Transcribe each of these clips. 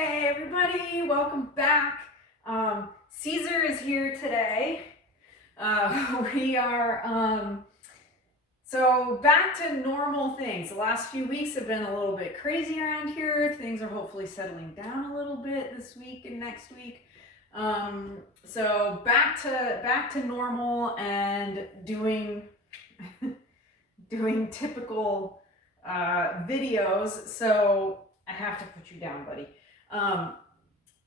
Hey everybody, welcome back. Caesar is here today. We are so back to normal things. The last few weeks have been a little bit crazy around here. Things are hopefully settling down a little bit this week and next week. So back to normal and doing typical videos. So I have to put you down, buddy.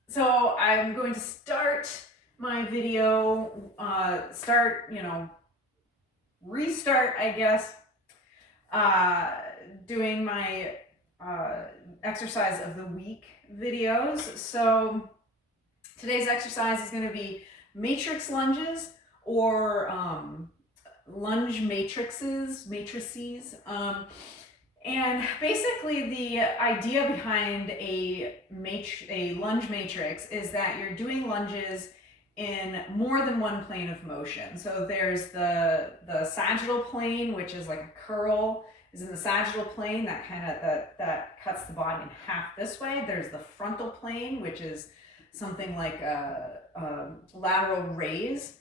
So I'm going to start my video, restart, I guess, doing my exercise of the week videos. So today's exercise is going to be matrix lunges or lunge matrices. And basically the idea behind a lunge matrix is that you're doing lunges in more than one plane of motion. So there's the sagittal plane, which is like a curl, is in the sagittal plane, that cuts the body in half this way. There's the frontal plane, which is something like a lateral raise.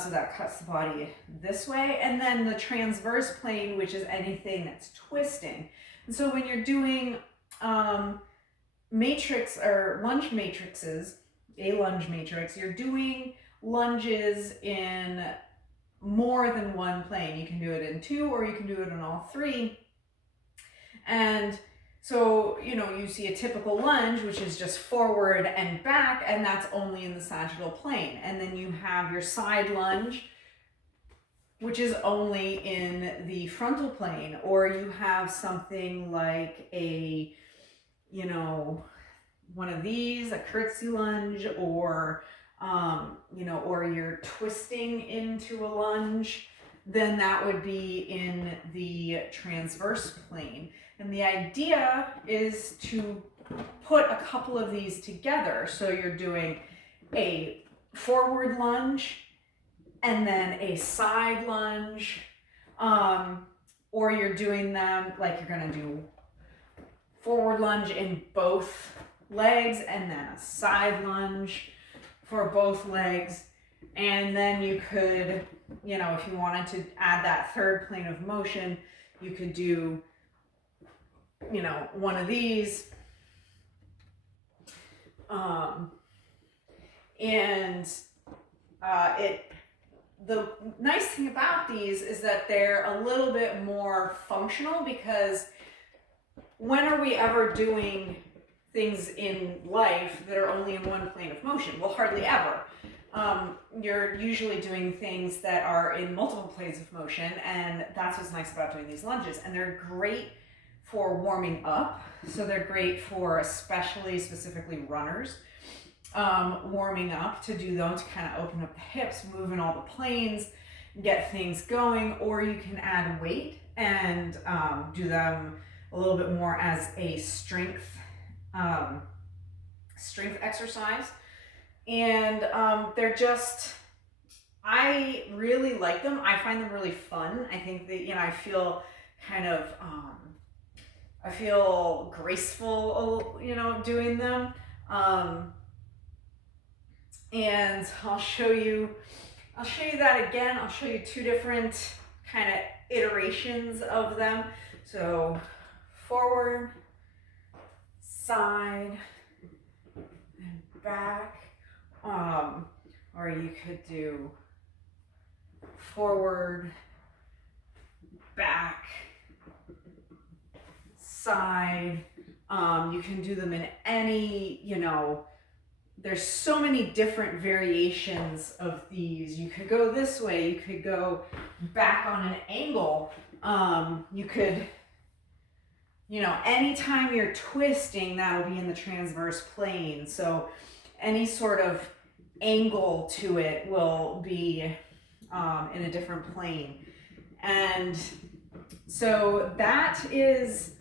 So that cuts the body this way. And then the transverse plane, which is anything that's twisting. And so when you're doing matrix or lunge matrices, a lunge matrix, you're doing lunges in more than one plane. You can do it in two, or you can do it in all three. And so, you see a typical lunge, which is just forward and back, and that's only in the sagittal plane. And then you have your side lunge, which is only in the frontal plane. Or you have something like a, one of these, a curtsy lunge, or, or you're twisting into a lunge, then that would be in the transverse plane. And the idea is to put a couple of these together. So you're doing a forward lunge and then a side lunge, or you're doing them like you're going to do forward lunge in both legs and then a side lunge for both legs. And then you could, if you wanted to add that third plane of motion, you could do one of these. The nice thing about these is that they're a little bit more functional, because when are we ever doing things in life that are only in one plane of motion? Well, hardly ever. You're usually doing things that are in multiple planes of motion, and that's what's nice about doing these lunges. And they're great for warming up. So they're great for specifically runners, warming up, to do them, to kind of open up the hips, move in all the planes, get things going. Or you can add weight and do them a little bit more as a strength exercise. And I really like them. I find them really fun. I think that, I feel kind of, I feel graceful, doing them. And I'll show you that again. I'll show you two different kind of iterations of them. So forward, side, and back. Or you could do forward, back, side. You can do them in any, there's so many different variations of these. You could go this way, you could go back on an angle. You could, anytime you're twisting, that'll be in the transverse plane. So any sort of angle to it will be in a different plane. And so that is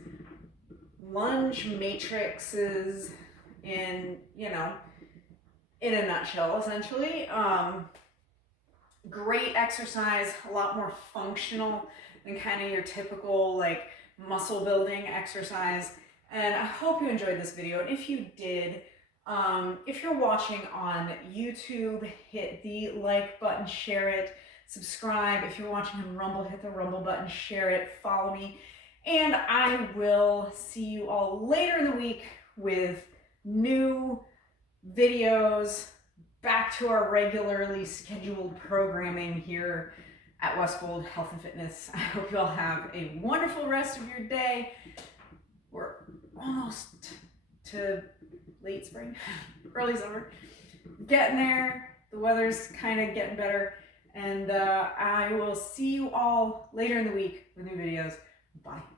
lunge matrices in a nutshell, essentially. Great exercise, a lot more functional than kind of your typical like muscle building exercise. And I hope you enjoyed this video. And if you did, if you're watching on YouTube, hit the like button, share it, subscribe. If you're watching on Rumble, hit the Rumble button, share it, follow me. And I will see you all later in the week with new videos, back to our regularly scheduled programming here at Westfold Health and Fitness. I hope you all have a wonderful rest of your day. We're almost to late spring, early summer. Getting there. The weather's kind of getting better. And I will see you all later in the week with new videos. Bye.